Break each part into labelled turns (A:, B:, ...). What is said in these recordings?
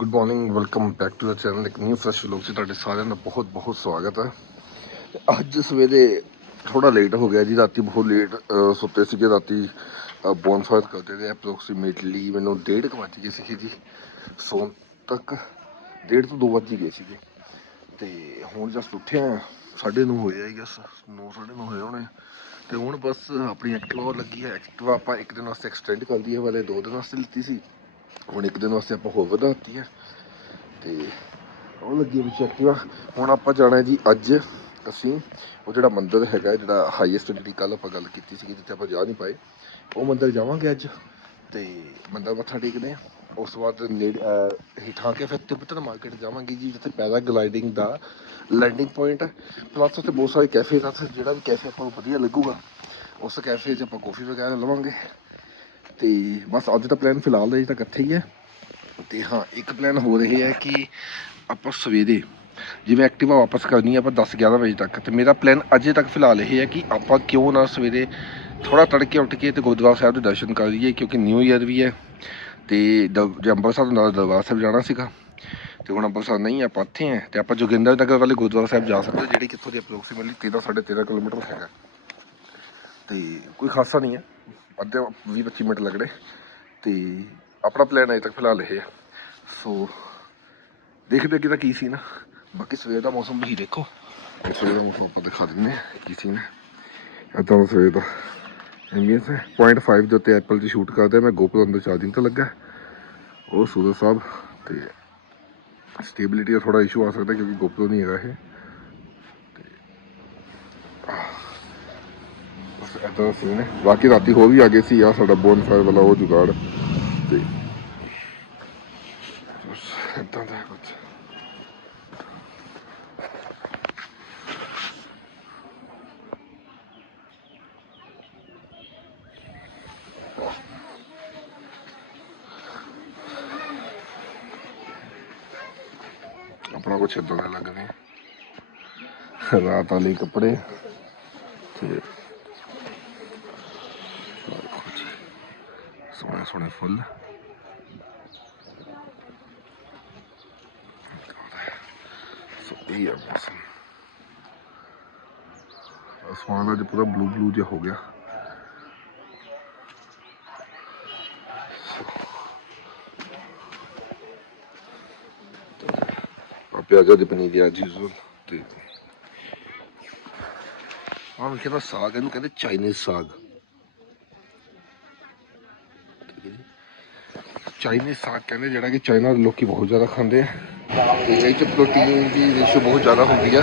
A: Good morning welcome back to the channel ਇੱਕ new fresh vlog 'ਚ ਤੁਹਾਡੇ ਸਾਰਿਆਂ ਦਾ, ਬਹੁਤ ਬਹੁਤ ਸਵਾਗਤ ਹੈ। ਅੱਜ ਸਵੇਰੇ ਥੋੜਾ ਲੇਟ ਹੋ ਗਿਆ ਜੀ, ਰਾਤੀ ਬਹੁਤ ਲੇਟ ਸੁੱਤੇ ਸੀਗੇ, ਰਾਤੀ ਬੋਨਫਾਇਰ ਕਰਦੇ ਰਹੇ ਅਪਰੋਕਸੀਮੇਟਲੀ ਮੈਨੂੰ ਡੇਢ ਕੁ ਵੱਜ ਗਏ ਸੀਗੇ ਜੀ, ਸੌਣ ਤੱਕ, ਡੇਢ ਤੋਂ 2 ਵੱਜ ਗਏ ਸੀਗੇ। ਤੇ ਹੁਣ ਜਸਟ ਉੱਠਿਆ ਸਾਢੇ ਨੌ ਹੋਏ ਆਈ ਗੈਸ 9 ਸਾਢੇ ਨੌ ਹੋਏ ਹੋਣੇ। ਤੇ ਹੁਣ ਬਸ ਆਪਣੀ ਐਕਟਿਵਾ ਲੱਗੀ ਹੈ ਐਕਟਿਵਾ ਆਪਾਂ ਇੱਕ ਦਿਨ ਵਾਸਤੇ ਐਕਸਟੈਂਡ ਕਰ ਦਈਏ ਵਾਲੇ, ਦੋ ਦਿਨ ਵਾਸਤੇ ਲਿੱਤੀ ਸੀ। ਹੁਣ ਇੱਕ ਦਿਨ ਵਾਸਤੇ ਆਪਾਂ ਹੋਰ ਵਧਾਤੀ ਹੈ। ਤੇ ਉਹ ਲੱਗੀ ਵਿੱਚ ਐਕਟਿਵਾ ਹੁਣ ਆਪਾਂ ਜਾਣਾ ਜੀ ਅੱਜ। ਅਸੀਂ, ਉਹ ਜਿਹੜਾ ਮੰਦਿਰ ਹੈਗਾ, ਜਿਹੜਾ ਹਾਈਐਸਟ ਜਿਹੜੀ ਕੱਲ ਆਪਾਂ ਗੱਲ ਕੀਤੀ ਸੀ ਜਿੱਥੇ ਆਪਾਂ ਜਾ ਨਹੀਂ ਪਾਏ, ਉਹ ਮੰਦਿਰ ਜਾਵਾਂਗੇ ਅੱਜ। ਤੇ ਮੰਦਿਰ ਮੱਥਾ ਟੇਕਦੇ ਆ ਉਸ ਤੋਂ ਬਾਅਦ ਨੇੜੇ ਹੇਠਾਂ ਕੇ ਫਿਰ ਤਿੱਬਤਨ ਮਾਰਕੀਟ ਜਾਵਾਂਗੇ ਜੀ, ਜਿੱਥੇ ਪੈਰਾਗਲਾਈਡਿੰਗ ਦਾ ਲੈਂਡਿੰਗ ਪੁਆਇੰਟ ਹੈ। ਪਲੱਸ ਉੱਥੇ ਬਹੁਤ ਸਾਰੇ ਕੈਫੇ ਆ ਜਿਹੜਾ ਵੀ ਕੈਫੇ ਆਪਾਂ ਨੂੰ ਵਧੀਆ ਲੱਗੂਗਾ, ਉਸ ਕੈਫੇ 'ਚ ਆਪਾਂ ਕੌਫੀ ਵਗੈਰਾ ਲਵਾਂਗੇ। ਤੇ ਬਸ ਅੱਜ ਦਾ ਪਲਾਨ ਫਿਲਹਾਲ ਦਾ ਅਜੇ ਤੱਕ ਇਕੱਠੇ ਹੀ ਹੈ। ਤੇ ਹਾਂ, ਇੱਕ ਪਲਾਨ ਹੋ ਰਿਹਾ ਹੈ ਕਿ ਆਪਾਂ ਸਵੇਰੇ ਜਿਵੇਂ ਐਕਟਿਵਾ ਵਾਪਸ ਕਰਨੀ ਹੈ, ਆਪਾਂ 10 11 ਵਜੇ ਤੱਕ। ਤੇ ਮੇਰਾ ਪਲਾਨ ਅਜੇ ਤੱਕ ਫਿਲਹਾਲ ਇਹ ਹੈ ਕਿ ਆਪਾਂ ਕਿਉਂ ਨਾ ਸਵੇਰੇ ਥੋੜਾ ਤੜਕੇ ਉੱਠ ਕੇ ਤੇ ਗੁਰਦੁਆਰਾ ਸਾਹਿਬ ਦੇ ਦਰਸ਼ਨ ਕਰ ਲਈਏ, ਕਿਉਂਕਿ ਨਿਊ ਈਅਰ ਵੀ ਹੈ ਤੇ ਦ- ਜੇ ਅੰਮ੍ਰਿਤਸਰ ਨਾਲ ਦਰਬਾਰ ਸਾਹਿਬ ਜਾਣਾ ਸੀਗਾ, ਤੇ ਹੁਣ ਅੰਮ੍ਰਿਤਸਰ ਨਹੀਂ, ਆਪਾਂ ਇੱਥੇ ਹੈ ਤੇ ਆਪਾਂ ਜੋਗਿੰਦਰ ਨਗਰ ਵਾਲੇ ਗੁਰਦੁਆਰਾ ਸਾਹਿਬ ਜਾ ਸਕਦੇ ਜਿਹੜੇ ਕਿੱਥੋਂ ਦੀ ਅਪਰੋਕਸੀਮੇਟਲੀ 13 13.5 ਕਿਲੋਮੀਟਰ ਹੈਗਾ। ਤੇ ਕੋਈ ਖਾਸਾ ਨਹੀਂ ਹੈ, ਅੱਧੇ 20 25 ਮਿੰਟ ਲੱਗਣੇ। ਤੇ ਆਪਣਾ ਪਲਾਨ ਅਜੇ ਤੱਕ ਫਿਲਹਾਲ ਇਹ ਹੈ। ਸੋ ਦੇਖਦੇ ਅੱਗੇ ਤਾਂ ਕੀ ਸੀ ਨਾ। ਬਾਕੀ ਸਵੇਰ ਦਾ ਮੌਸਮ ਤੁਸੀਂ ਦੇਖੋ। ਸਵੇਰ ਦਾ ਮੌਸਮ ਆਪਾਂ ਦਿਖਾ ਦਿੰਦੇ ਹਾਂ ਕੀ ਸੀ ਨਾ। ਇਦਾਂ ਦਾ ਸਵੇਰ ਦਾ ਐਮਬੀਐਸ ਹੈ। 0.5 ਦੇ ਉੱਤੇ ਐਪਲ ਦੀ ਸ਼ੂਟ ਕਰਦੇ ਮੈਂ GoPro ਅੰਦਰ ਚਾਰਜਿੰਗ ਤੇ ਲੱਗਾ। ਉਹ ਸੂਰਜ ਸਾਹਿਬ ਤੇ ਸਟੇਬਿਲਿਟੀ ਦਾ ਥੋੜਾ ਇਸ਼ੂ ਆ ਸਕਦਾ ਕਿਉਂਕਿ GoPro ਨਹੀਂ ਹੈਗਾ ਇਹ। ਬਸ ਏਦਾਂ ਦਾ ਸੀਨ ਹੈ। ਬਾਕੀ ਰਾਤੀ ਹੋਰ ਵੀ ਆ ਗਏ ਸੀ। ਆ ਸਾਡਾ ਬੋਨ ਫਾਇਰ ਵਾਲਾ ਉਹ ਜੁਗਾੜ। ਤੇ ਬਸ ਏਦਾਂ ਦਾ ਕੁਝ ਆਪਣਾ ਕੁਛ ਏਦਾਂ ਦਾ ਲੱਗ ਰਾਤ ਵਾਲੇ ਕੱਪੜੇ ਤੇ ਸੋਹਣੇ ਸੋਹਣੇ ਫੁੱਲ ਸੋ ਇਹ ਆ ਮੌਸਮ ਅਸਮਾਨ ਅੱਜ ਪੂਰਾ ਬਲੂ ਬਲੂ ਜਿਹਾ ਹੋ ਗਿਆ। ਪਿਆਜ਼ਾ ਦੀ ਪਨੀਰ ਦੀ ਅੱਜ ਯੂਜ਼ੁਅਲ ਤੇ ਆਹ ਮੈਂ ਸਾਗ, ਇਹਨੂੰ ਕਹਿੰਦੇ ਚਾਈਨੀਜ਼ ਸਾਗ। ਚਾਈਨੀਜ਼ ਸਾਗ ਕਹਿੰਦੇ ਜਿਹੜਾ ਕਿ ਚਾਈਨਾ ਦੇ ਲੋਕੀ ਬਹੁਤ ਜ਼ਿਆਦਾ ਖਾਂਦੇ ਆ। ਇਹ ਚ ਪ੍ਰੋਟੀਨ ਦੀ ਰੇਸ਼ੋ ਬਹੁਤ ਜ਼ਿਆਦਾ ਹੁੰਦੀ ਆ।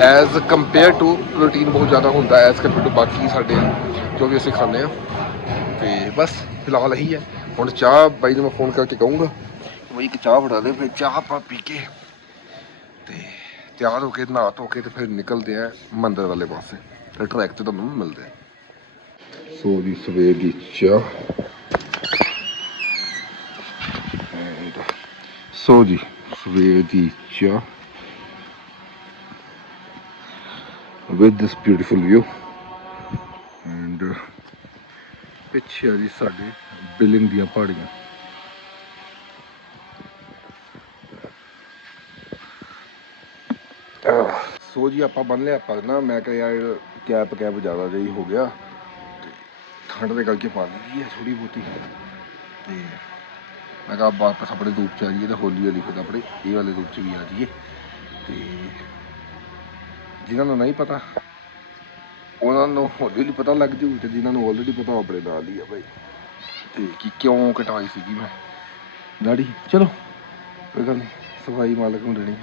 A: ਐਜ਼ ਕੰਪੇਅਰ ਟੂ ਪ੍ਰੋਟੀਨ ਬਹੁਤ ਜ਼ਿਆਦਾ ਹੁੰਦਾ ਐਜ਼ ਕੰਪੇਅਰ ਟੂ ਬਾਕੀ ਸਾਡੇ ਜੋ ਵੀ ਅਸੀਂ ਖਾਂਦੇ ਆ। ਤੇ ਬਸ, ਫਿਲਹਾਲ ਇਹੀ ਹੈ। ਹੁਣ ਚਾਹ ਬਾਈ ਨੂੰ ਮੈਂ ਫੋਨ ਕਰਕੇ ਕਹੂੰਗਾ ਬਈ ਇੱਕ ਚਾਹ ਫੜਾ ਦੇ, ਫਿਰ ਚਾਹ ਆਪਾਂ ਪੀ ਕੇ ਤੇ ਤਿਆਰ ਹੋ ਕੇ, ਨਹਾ ਧੋ ਕੇ ਤੇ ਫਿਰ ਨਿਕਲਦੇ ਆ ਮੰਦਰ ਵਾਲੇ ਪਾਸੇ। ਤੇ ਟਰੈਕ ਤੇ ਤੁਹਾਨੂੰ ਮਿਲਦੇ ਆ। ਸੋ ਦੀ ਸਵੇਰ ਦੀ ਚਾਹ। ਸੋ ਜੀ ਸਵੇਰ ਦੀ ਚਾਹ। With this beautiful view and ਪਿੱਛੇ ਆ ਜੀ ਸਾਡੇ ਬਿਲਿੰਗ ਦੀਆਂ ਪਹਾੜੀਆਂ। ਸੋ ਜੀ ਆਪਾਂ ਬੰਨ ਲਿਆ ਪਰ ਨਾ, ਮੈਂ ਕਿਹਾ ਯਾਰ ਕੈਪ ਕੈਪ ਜ਼ਿਆਦਾ ਜਿਹੀ ਹੋ ਗਿਆ। ਤੇ ਠੰਡ ਦੇ ਕਰਕੇ ਪਾ ਲਈ ਹੈ ਥੋੜੀ ਬਹੁਤੀ। ਤੇ ਮੈਂ ਕਿਹਾ ਵਾਪਸ ਆਪਣੇ ਰੂਪ ਚ ਆ ਜਾਈਏ ਤੇ ਹੌਲੀ ਹੌਲੀ ਫਿਰ ਆਪਣੇ ਇਹ ਵਾਲੇ ਰੂਪ ਚ ਵੀ ਆ ਜਾਈਏ। ਤੇ ਜਿਨ੍ਹਾਂ ਨੂੰ ਨਹੀਂ ਪਤਾ, ਉਹਨਾਂ ਨੂੰ ਹੋਲੀ ਹੌਲੀ ਪਤਾ ਲੱਗ ਜੂ ਤੇ ਜਿਨ੍ਹਾਂ ਨੂੰ ਆਲਰੇਡੀ ਪਤਾ ਆਪਣੇ ਨਾਲ ਹੀ ਆ ਭਾਈ ਤੇ ਕੀ ਕਿਉਂ ਕਟਾਈ ਸੀਗੀ ਮੈਂ। ਦਾੜੀ ਚਲੋ, ਕੋਈ ਗੱਲ ਨਹੀਂ, ਸਫ਼ਾਈ ਮਾਲਕ ਨੂੰ ਦੇਣੀ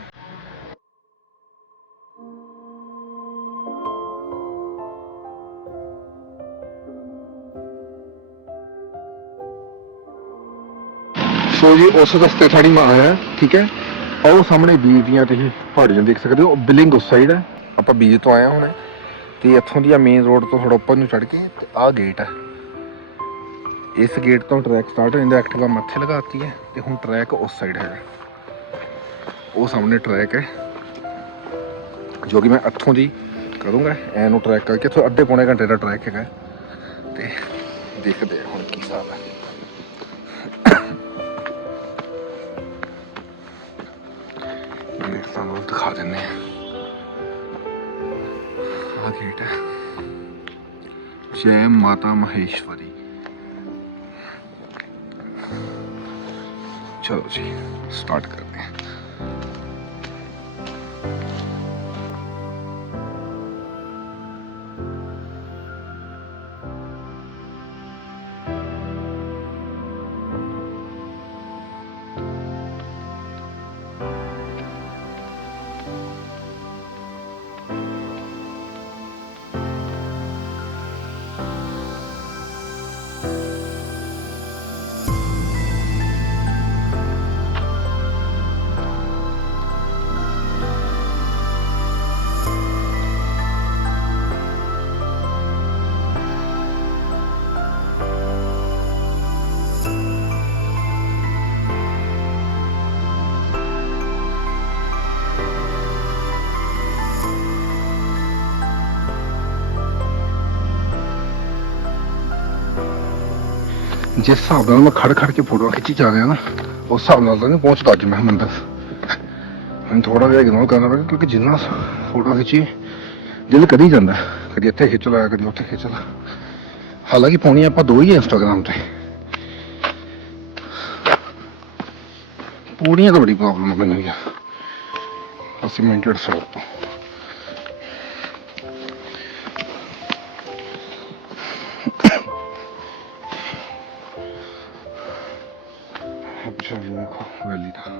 A: ਜੀ, ਉਸ ਰਸਤੇ ਥਾੜੀ ਮੈਂ ਆਇਆ ਠੀਕ ਹੈ? ਆਹ ਉਹ ਸਾਹਮਣੇ ਬੀਜ ਦੀਆਂ ਤੁਸੀਂ ਪਹਾੜੀਆਂ ਦੇਖ ਸਕਦੇ ਹੋ, ਬਿਲਿੰਗ ਉਸ ਸਾਈਡ ਹੈ। ਆਪਾਂ ਬੀਜ ਤੋਂ ਆਇਆ ਹੁਣ, ਤੇ ਇੱਥੋਂ ਦੀ ਮੇਨ ਰੋਡ ਤੋਂ ਥੋੜਾ ਉੱਪਰ ਨੂੰ ਚੜ ਕੇ, ਤੇ ਆਹ ਗੇਟ ਹੈ। ਇਸ ਗੇਟ ਤੋਂ ਟਰੈਕ ਸਟਾਰਟ ਹੋ ਜਾਂਦਾ ਐਕਟਿਵਾ ਮੱਥੇ ਲਗਾਤੀ ਹੈ, ਤੇ ਹੁਣ ਟਰੈਕ ਉਸ ਸਾਈਡ ਹੈਗਾ ਉਹ ਸਾਹਮਣੇ ਟਰੈਕ ਹੈ, ਜੋ ਕਿ ਮੈਂ ਇੱਥੋਂ ਦੀ ਕਰੂੰਗਾ ਐ ਨੂੰ ਟਰੈਕ ਕਰਕੇ, ਇੱਥੋਂ ਅੱਧੇ ਪੌਣੇ ਘੰਟੇ ਦਾ ਟਰੈਕ ਹੈਗਾ, ਤੇ ਦੇਖਦੇ ਹਾਂ ਹੁਣ ਕੀ ਹਿਸਾਬ ਹੈ। ਦਿਖਾ ਦਿੰਨੇ ਆ ਆ ਗੇਟ ਹੈ ਜੈ ਮਾਤਾ ਮਹੇਸ਼ਵਰੀ ਚਲੋ ਜੀ ਸਟਾਰਟ ਕਰਦੇ ਹਾਂ ਜਿਸ ਹਿਸਾਬ ਨਾਲ ਮੈਂ ਖੜ ਖੜ ਕੇ ਫੋਟੋਆਂ ਖਿੱਚੀ ਜਾ ਰਿਹਾ ਨਾ, ਉਸ ਹਿਸਾਬ ਨਾਲ ਤਾਂ ਨਹੀਂ ਪਹੁੰਚਦਾ ਅੱਜ ਮੈਂ ਮੰਦਰ। ਮੈਨੂੰ ਥੋੜਾ ਜਿਹਾ ਇਗਨੋਰ ਕਰਨਾ ਪੈਗਾ ਕਿਉਂਕਿ ਜਿੰਨਾ ਫੋਟੋ ਖਿੱਚੀ, ਦਿਲ ਕਰੀ ਜਾਂਦਾ। ਕਦੀ ਇੱਥੇ ਖਿੱਚ ਲਿਆ ਕਦੀ ਉੱਥੇ ਖਿੱਚ ਲਿਆ ਹਾਲਾਂਕਿ ਪਾਉਣੀ ਆਪਾਂ ਦੋ ਹੀ ਇੰਸਟਾਗ੍ਰਾਮ ਤੇ। ਪੂੜੀਆਂ ਤਾਂ ਬੜੀ ਪ੍ਰੋਬਲਮ ਮੈਨੂੰ ਯਾਰ। ਅਸੀਂ ਮਿੰਟਡ ਸੌਪ ਤੋਂ। ਅੱਛਾ ਜੀ ਦੇਖੋ ਵੈਲੀ ਦਾ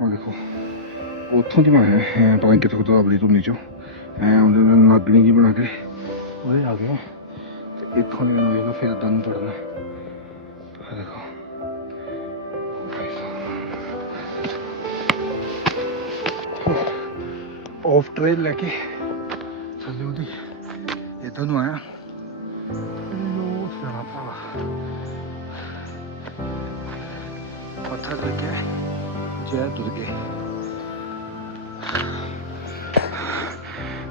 A: ਉਹ ਦੇਖੋ ਉੱਥੋਂ ਦੀ ਮੈਂ ਹੈ ਪਤਾ ਨਹੀਂ ਕਿੱਥੋਂ ਕਿੱਥੋਂ ਅਬਲੀ ਤੋਂ ਨੀਚੋਂ ਐ ਉਹਦੇ ਨਾਲ ਨਾਗਣੀ ਜੀ ਬਣਾ ਕੇ ਉਹਦੇ ਆ ਗਏ ਤੇ ਇੱਥੋਂ ਦੀ ਮੈਨੂੰ ਇਹਨੂੰ ਫਿਰ ਦੰਨ ਪੜਨਾ ਆ ਆਫ ਟ੍ਰੇਲ ਲੈ ਕੇ ਚੱਲੇ ਉਹਦੀ। ਇੱਥੋਂ ਨੂੰ ਆਇਆ। ਲੋ ਸਿਆਣਾ ਭਰਾ ਪੱਥਰ ਲੱਗਿਆ ਜੈ ਦੁਰਗੇ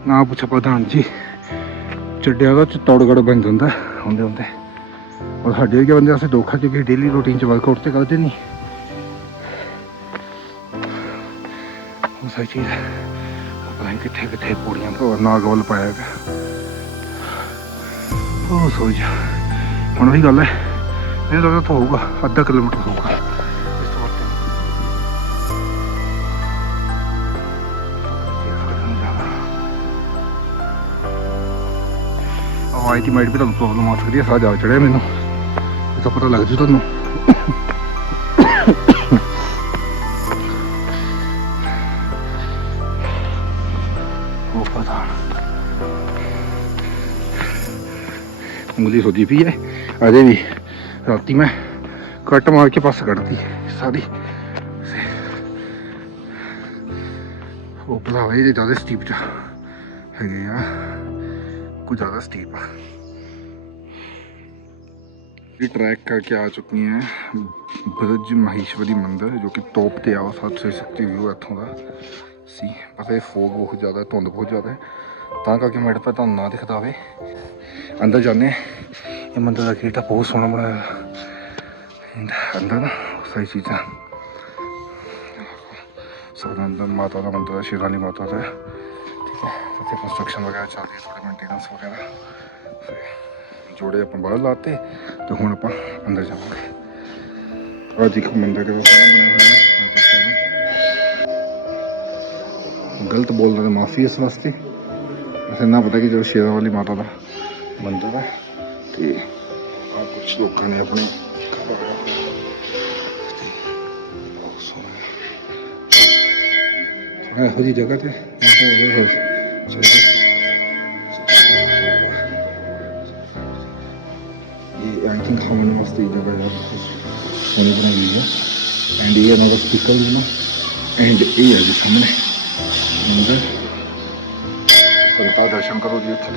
A: ਨਾ ਪੁੱਛ ਪ੍ਰਧਾਨ ਜੀ। ਚੱਡਿਆ ਦਾ ਚਤੌੜਗੜ ਬਣ ਜਾਂਦਾ ਹੁੰਦੇ ਹੁੰਦੇ ਔਰ ਸਾਡੇ ਵਰਗੇ ਬੰਦੇ ਵਾਸਤੇ ਦੋਖਾ ਕਿਉਂਕਿ ਡੇਲੀ ਰੂਟੀਨ ਚ ਵਰਕਆਊਟ ਤੇ ਕਰਦੇ ਨਹੀਂ। ਉਹ ਸਹੀ ਚੀਜ਼ ਹੈ। ਪਤਾ ਨਹੀਂ ਕਿੱਥੇ ਕਿੱਥੇ ਪੌੜੀਆਂ ਤੋਂ ਨਾਗਵਲ ਪਾਇਆ ਗਿਆ। ਉਹ ਸੋ ਹੁਣ ਉਹੀ ਗੱਲ ਹੈ। ਇਹ ਲੱਗਦਾ ਤਾਂ ਹੋਊਗਾ। ਅੱਧਾ ਕਿਲੋਮੀਟਰ ਹੋਊਗਾ। ਆਵਾਜ਼ ਦੀ ਮਾਈਟ ਵੀ ਤੁਹਾਨੂੰ ਪ੍ਰੋਬਲਮ ਆ ਸਕਦੀ ਹੈ। ਸਾਹ ਜਾ ਚੜਿਆ ਮੈਨੂੰ। ਇਹ ਤਾਂ ਪਤਾ ਲੱਗ ਜੂ ਤੁਹਾਨੂੰ। ਉਂਗਲੀ ਸੋਦੀ ਪਈ ਹੈ ਅਜੇ ਵੀ ਰਾਤੀ ਮੈਂ ਕੱਟ ਮਾਰ ਕੇ ਪਾਸ ਕੱਢਤੀ ਸਾਰੀ ਉਹ ਭਰਾਵਾ ਇਹ ਜ਼ਿਆਦਾ ਸਟੀਪ ਚ ਹੈਗੇ ਆ ਕੁਝ ਜ਼ਿਆਦਾ ਸਟੀਪ ਆ ਇਹ ਟਰੈਕ ਕਰਕੇ ਆ ਚੁੱਕੀ ਹੈ ਬ੍ਰਜ ਮਹੇਸ਼ਵਰੀ ਮੰਦਿਰ ਜੋ ਕਿ ਟੌਪ ਤੇ ਆ 760 ਵਿਊ ਇੱਥੋਂ ਦਾ ਸੀ ਪਰ ਇਹ ਫੋਗ ਬਹੁਤ ਜ਼ਿਆਦਾ ਹੈ, ਧੁੰਦ ਬਹੁਤ ਜ਼ਿਆਦਾ ਹੈ ਤਾਂ ਕਰਕੇ ਮੇਰੇ ਪਾ ਤੁਹਾਨੂੰ ਨਾ ਦਿਖਦਾ ਹੋਵੇ। ਅੰਦਰ ਜਾਂਦੇ ਹਾਂ। ਇਹ ਮੰਦਰ ਦਾ ਗੇਟ ਆ, ਬਹੁਤ ਸੋਹਣਾ ਬਣਾਇਆ ਅੰਦਰ ਨਾ ਸਹੀ ਚੀਜ਼ਾਂ। ਸਭਨੰਦ ਮਾਤਾ ਦਾ ਮੰਦਰ ਹੈ ਸ਼ੇਰਾਂ ਮਾਤਾ ਦਾ। ਠੀਕ ਹੈ, ਇੱਥੇ ਕੰਸਟਰਕਸ਼ਨ ਵਗੈਰਾ ਚੱਲ ਰਹੀ ਹੈ ਥੋੜਾ ਮੇਨਟੇਨੈਂਸ ਵਗੈਰਾ। ਤੇ ਜੋੜੇ ਆਪਾਂ ਬਾਹਰ ਲਾਤੇ ਤੇ ਹੁਣ ਆਪਾਂ ਅੰਦਰ ਜਾਵਾਂਗੇ। ਅੱਜ ਇੱਕ ਮੰਦਰ ਦਾ ਸੋਹਣਾ ਬਣਿਆ ਹੋਇਆ ਹੈ ਗਲਤ ਬੋਲਣਾ ਮਾਫੀ ਇਸ ਵਾਸਤੇ। ਵੈਸੇ ਨਾ ਪਤਾ ਕਿ ਜਿਹੜਾ ਸ਼ੇਰਾਂ ਵਾਲੀ ਮਾਤਾ ਦਾ ਮੰਦਰ ਹੈ ਤੇ ਆ ਕੁਝ ਲੋਕਾਂ ਨੇ ਆਪਣੇ ਘਰ ਇਹੋ ਜਿਹੀ ਜਗ੍ਹਾ ਤੇ ਇਹ ਆਈ ਥਿੰਕ ਹਮਨ ਵਾਸਤੇ ਹੀ ਜਗ੍ਹਾ ਯਾਰ ਸੋਹਣੀ ਬਣਾਈ ਹੋਈ ਹੈ ਐਂਡ ਇਹ ਇਹਨਾਂ ਦਾ ਸਪੀਕਰ ਵੀ ਨਾ। ਐਂਡ ਇਹ ਹੈ ਜੀ ਸਾਹਮਣੇ ਅੰਦਰ ਸੰਤਾਂ ਦਰਸ਼ਨ ਕਰੋ ਜੀ ਇੱਥੇ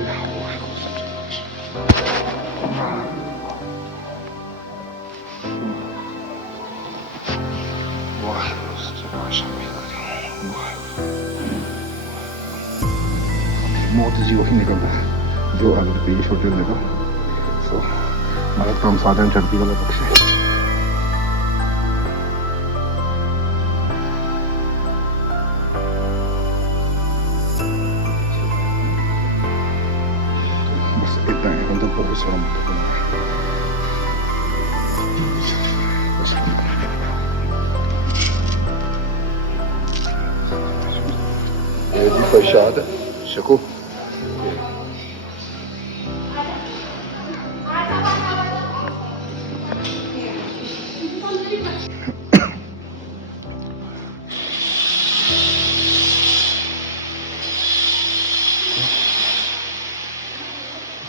A: ਮੋਤ ਜੀ ਉਹ ਨਹੀਂ ਕਰਦਾ ਜੋ ਅਗਰ ਪੇਸ਼ ਹੋ ਜਾਵੇਗਾ ਸੋ ਮਾਰਾ ਤੁਮ ਸਾਧਨ ਚੜ੍ਹਦੀ ਵਾਲਾ ਬਖਸ਼ੇ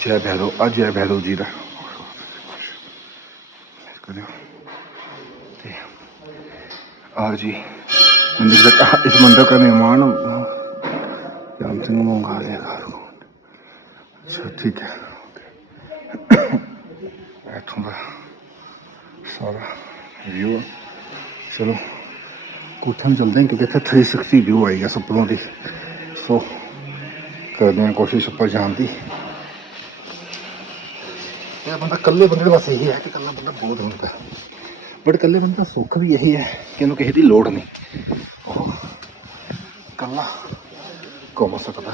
A: ਜੈ ਭੈਰੋ ਅੱਜ ਜੈ ਭੈਰੋ ਜੀ ਦਾ ਕਰਿਓ ਤੇ ਆ ਜੀ मंदिर का इस मंदिर का निर्माण राम सिंह मोंघा लेगा अच्छा ठीक है ਇੱਥੋਂ ਦਾ ਸਾਰਾ ਵਿਊ ਚਲੋ ਕੋਠਾਂ ਨੂੰ ਚੱਲਦੇ ਹਾਂ ਕਿਉਂਕਿ ਇੱਥੇ 360 ਵਿਊ ਆਏਗਾ ਸੱਪਲੋਂ ਦੀ ਸੋ ਕਰਦੇ ਹਾਂ ਕੋਸ਼ਿਸ਼ ਉੱਪਰ ਜਾਣ ਦੀ ਇਹ ਬੰਦਾ ਇਕੱਲੇ ਬੰਦੇ ਦੇ ਬਸ ਇਹੀ ਹੈ ਕਿ ਇਕੱਲਾ ਬੰਦਾ ਬਹੁਤ ਹੁੰਦਾ ਬਟ ਇਕੱਲੇ ਬੰਦੇ ਦਾ ਸੁੱਖ ਵੀ ਇਹੀ ਹੈ ਕਿ ਇਹਨੂੰ ਕਿਸੇ ਦੀ ਲੋੜ ਨਹੀਂ। ਉਹ ਇਕੱਲਾ ਘੁੰਮ ਸਕਦਾ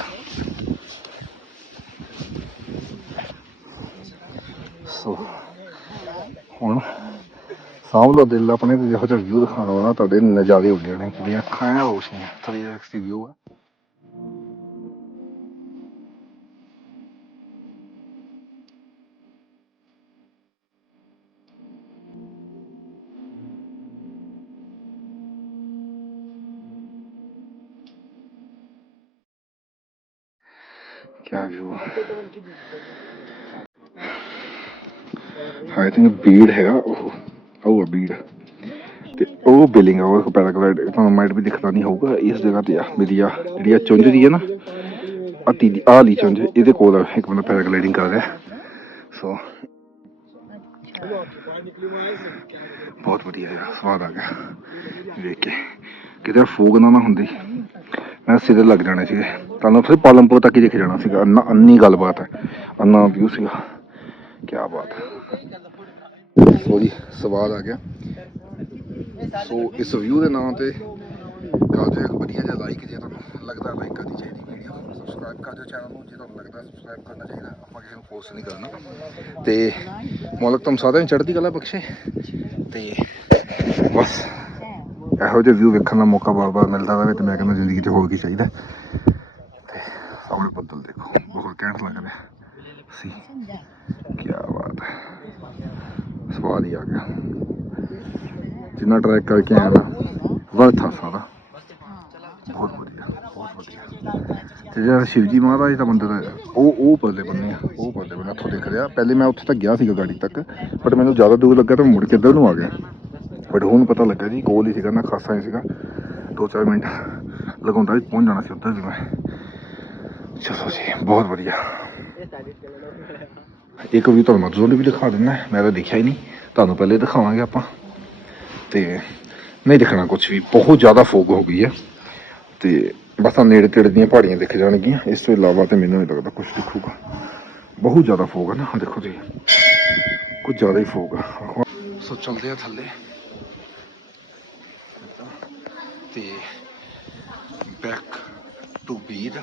A: ਸੋ ਹੁਣ ਸਾਂਭ ਦਿਲ ਆਪਣੇ ਤੇ ਜਿਹੋ ਜਿਹਾ ਵਿਊ ਦਿਖਾਉਣਾ ਨਾ ਤੁਹਾਡੇ ਨਜ਼ਾਰੇ ਹੋ ਜਾਣੇ ਜਿਹੜੀਆਂ ਅੱਖਾਂ ਆ ਰੋਸ਼ਨੀਆਂ 360 ਵਿਊ ਆ। ਆਈ ਥਿੰਕ ਬੀੜ ਹੈਗਾ, ਉਹ ਉਹ ਆ ਤੇ ਉਹ ਬਿਲਿੰਗ ਆ, ਉਹ ਪੈਰਾਗਲਾਈਡ ਤੁਹਾਨੂੰ ਮਾਈਟ ਵੀ ਦਿਖਦਾ ਨਹੀਂ ਹੋਊਗਾ, ਇਸ ਜਗ੍ਹਾ ਤੇ ਆ, ਮੇਰੀ ਆ, ਜਿਹੜੀ ਆ ਚੁੰਝ ਦੀ ਹੈ ਨਾ ਅਤੀ ਦੀ ਆ ਲਈ ਚੁੰਝ, ਇਹਦੇ ਕੋਲ ਇੱਕ ਬੰਦਾ ਪੈਰਾਗਲਾਈਡਿੰਗ ਕਰ ਰਿਹਾ। ਸੋ ਬਹੁਤ ਵਧੀਆ ਯਾਰ ਸਵਾਦ ਆ ਗਿਆ, ਵੇਖ ਕੇ। ਕਿਤੇ ਫੋਗ ਨਾ ਨਾ ਹੁੰਦੀ। ਮੈਂ ਸਿਰੇ ਲੱਗ ਜਾਣੇ ਸੀਗੇ। ਤੁਹਾਨੂੰ ਫਿਰ ਪਾਲਮਪੁਰ ਤੱਕ ਹੀ ਦਿਖ ਜਾਣਾ ਸੀਗਾ। ਅੰਨਾ ਅੰਨੀ ਗੱਲਬਾਤ ਹੈ। ਅੰਨਾ ਵਿਊ ਸੀਗਾ। ਕੀ ਬਾਤ ਹੈ। ਸਵਾਦ ਆ ਗਿਆ। ਸੋ ਇਸ ਵਿਊ ਦੇ ਨਾਂ ਤੇ ਕਰ ਦਿਓ ਇੱਕ ਵਧੀਆ ਜਿਹਾ ਲਾਈਕ ਜੇ ਤੁਹਾਨੂੰ ਲੱਗਦਾ ਲਾਈਕ ਕਰਨੀ ਚਾਹੀਦੀ ਵੀਡੀਓ ਸਬਸਕ੍ਰਾਈਬ ਕਰ ਦਿਓ ਚੈਨਲ ਨੂੰ। ਜੇ ਤੁਹਾਨੂੰ ਲੱਗਦਾ ਸਬਸਕ੍ਰਾਈਬ ਕਰਨਾ ਚਾਹੀਦਾ, ਆਪਾਂ ਕਿਸੇ ਨੂੰ ਫੋਰਸ ਨਹੀਂ ਕਰਨਾ। ਤੇ ਮੌਲਕ ਤੁਹਾਨੂੰ ਸਾਰਿਆਂ ਨੂੰ ਚੜ੍ਹਦੀ ਕਲਾ ਬਖਸ਼ੇ। ਤੇ ਬਸ। ਇਹੋ ਜਿਹੇ ਵਿਊ ਵੇਖਣ ਦਾ ਮੌਕਾ ਬਾਰ-ਬਾਰ ਮਿਲਦਾ ਰਹੇ ਤੇ ਮੈਂ ਕਹਿੰਦਾ ਜ਼ਿੰਦਗੀ 'ਚ ਹੋਰ ਕੀ ਚਾਹੀਦਾ। ਤੇ ਸਾਹਮਣੇ ਬੱਦਲ ਦੇਖੋ, ਬਹੁਤ ਘੈਂਟ ਲੱਗ ਰਿਹਾ। ਸੀ। ਕੀ ਬਾਤ ਹੈ। ਸਵਾਦ ਹੀ ਆ ਗਿਆ। ਜਿੰਨਾ ਟਰੈਕ ਕਰਕੇ ਆਇਆ ਨਾ ਵਰਥ ਸਾਰਾ। ਬਹੁਤ ਵਧੀਆ ਬਹੁਤ ਵਧੀਆ। ਤੇ ਜਿਹੜਾ ਸ਼ਿਵਜੀ ਮਹਾਰਾਜ ਦਾ ਮੰਦਿਰ ਹੈ, ਉਹ ਉਹ ਪਰਲੇ ਬੰਨੇ ਆ, ਉਹ ਪਰਲੇ ਬੰਨੇ ਉੱਥੋਂ ਦੇਖ ਰਿਹਾ। ਪਹਿਲੇ ਮੈਂ ਉੱਥੇ ਤੱਕ ਗਿਆ ਸੀਗਾ ਗਾੜੀ ਤੱਕ ਬਟ ਮੈਨੂੰ ਜ਼ਿਆਦਾ ਦੂਰ ਲੱਗਾ ਤਾਂ ਮੁੜ ਕੇ ਇੱਧਰ ਨੂੰ ਆ ਗਿਆ। ਬਟ ਹੁਣ ਪਤਾ ਲੱਗਾ ਜੀ, ਕੋਲ ਹੀ ਸੀਗਾ, ਨਾ ਖਾਸਾ ਹੀ ਸੀਗਾ। ਦੋ ਚਾਰ ਮਿੰਟ ਲਗਾਉਂਦਾ ਵੀ ਪਹੁੰਚ ਜਾਣਾ ਸੀ ਉੱਧਰ ਵੀ ਮੈਂ। ਚਲੋ ਜੀ, ਬਹੁਤ ਵਧੀਆ। ਇੱਕ ਵੀ ਤੁਹਾਨੂੰ ਮਜ਼ਦੂਰ ਵੀ ਦਿਖਾ ਦਿੰਦਾ, ਮੈਂ ਤਾਂ ਦੇਖਿਆ ਹੀ ਨਹੀਂ। ਤੁਹਾਨੂੰ ਪਹਿਲੇ ਦਿਖਾਵਾਂਗੇ ਆਪਾਂ। ਤੇ ਨਹੀਂ ਦਿਖਣਾ ਕੁਝ ਵੀ, ਬਹੁਤ ਜ਼ਿਆਦਾ ਫੋਗ ਹੋ ਗਈ ਹੈ। ਤੇ ਬਸ ਆ ਨੇੜੇ ਤੇੜੇ ਦੀਆਂ ਪਹਾੜੀਆਂ ਦਿਖ ਜਾਣਗੀਆਂ। ਇਸ ਤੋਂ ਇਲਾਵਾ ਤੇ ਮੈਨੂੰ ਨਹੀਂ ਲੱਗਦਾ ਕੁਝ ਦਿਖੂਗਾ। ਬਹੁਤ ਜ਼ਿਆਦਾ ਫੋਗ ਹੈ ਨਾ ਦੇਖੋ ਜੀ ਕੁਝ ਜ਼ਿਆਦਾ ਹੀ ਫੋਗ ਆ। ਸੋ ਚਲਦੇ ਆ ਥੱਲੇ। ਤੇ ਬੈਕ ਟੂ ਬੀਰ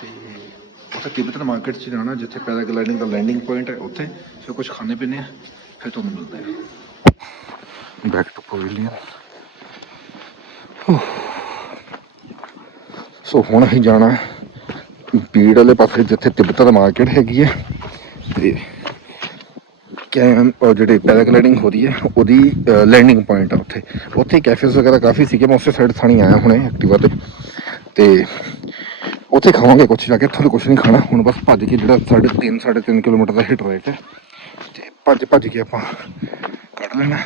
A: ਤੇ ਉੱਥੇ ਤਿੱਬਤਨ ਮਾਰਕੀਟ 'ਚ ਜਾਣਾ, ਜਿੱਥੇ ਪੈਰਾਗਲਾਈਡਿੰਗ ਦਾ ਲੈਂਡਿੰਗ ਪੁਆਇੰਟ ਹੈ ਉੱਥੇ। ਫਿਰ ਕੁਝ ਖਾਣੇ ਪੀਣੇ ਆ, ਫਿਰ ਤੁਹਾਨੂੰ ਮਿਲਦੇ ਆ। ਬੈਕ ਟੂ ਪਵੇਲੀਅਨ ਸੋ ਹੁਣ ਅਸੀਂ ਜਾਣਾ ਬੀੜ ਵਾਲੇ ਪਾਸੇ, ਜਿੱਥੇ ਤਿੱਬਤਨ ਮਾਰਕੀਟ ਹੈਗੀ ਹੈ। ਤੇ ਉਹ ਜਿਹੜੇ ਪੈਰਾਗਲਾਈਡਿੰਗ ਹੋ ਰਹੀ ਹੈ, ਉਹਦੀ ਲੈਂਡਿੰਗ ਪੁਆਇੰਟ ਆ ਉੱਥੇ। ਉੱਥੇ ਕੈਫੇਸ ਵਗੈਰਾ ਕਾਫੀ ਸੀਗੇ, ਮੈਂ ਉਸੇ ਸਾਈਡ ਥਾਣੀ ਆਇਆ ਹੁਣੇ ਐਕਟਿਵਾ ਤੇ। ਤੇ ਉੱਥੇ ਖਾਵਾਂਗੇ ਕੁਛ ਜਾ ਕੇ ਇੱਥੋਂ ਤਾਂ ਕੁਛ ਨਹੀਂ ਖਾਣਾ। ਹੁਣ ਬਸ ਭੱਜ ਕੇ ਜਿਹੜਾ ਸਾਢੇ ਤਿੰਨ ਸਾਢੇ ਤਿੰਨ ਕਿਲੋਮੀਟਰ ਦਾ ਹਿੱਟ ਰੇਟ ਹੈ। ਤੇ ਭੱਜ ਭੱਜ ਕੇ ਆਪਾਂ ਕੱਢ ਲੈਣਾ।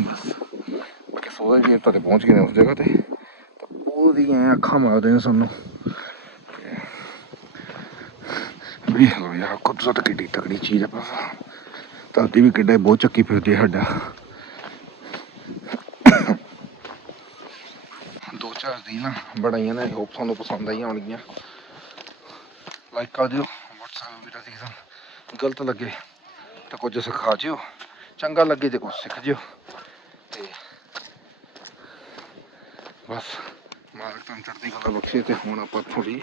A: ਬਸ। ਬਾਕੀ ਸੋਦਾ ਜੀ ਤੱਕ ਪਹੁੰਚ ਗਏ ਨੇ ਉਸ ਜਗ੍ਹਾ ਤੇ। ਤਾਂ ਪੂਰੀ ਅੱਖਾਂ ਮਾਰਦੇ ਨੇ ਸਾਨੂੰ। ਵੀ ਲੋ ਯਾਰ ਕੁਦਰਤ ਕਿੱਡੀ ਤਕੜੀ ਚੀਜ਼ ਹੈ ਬਸ ਧਰਤੀ ਵੀ ਕਿੱਡਾ ਬਹੁਤ ਚੱਕੀ ਫਿਰਦੀ ਸਾਡਾ। ਦੋ ਚਾਰ ਦੀ ਨਾ ਬੜਾਈਆਂ ਨੇ ਹੋਪ ਤੁਹਾਨੂੰ ਪਸੰਦ ਆਈਆਂ ਹੋਣਗੀਆਂ। ਲਾਈਕ ਕਰ ਦਿਓ, WhatsApp ਵੀਡੀਓ ਦੇਖਦਾ। ਗਲਤ ਲੱਗੇ, ਤਾਂ ਕੁਝ ਸਿਖਾ ਜਿਓ। ਚੰਗਾ ਲੱਗੇ ਤੇ ਕੁਝ ਸਿੱਖ ਜਿਓ। ਤੇ ਬਸ, ਮਾਲਕ ਤਾਂ ਚੜ੍ਹਦੀ ਕਲਾ ਬਖਸ਼ੇ ਤੇ ਹੁਣ ਆਪਾਂ ਥੋੜੀ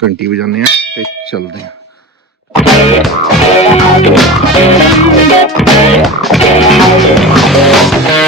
A: ਘੰਟੀ ਵਜਾਉਂਦੇ ਆ ਤੇ ਚੱਲਦੇ ਆ
B: Thank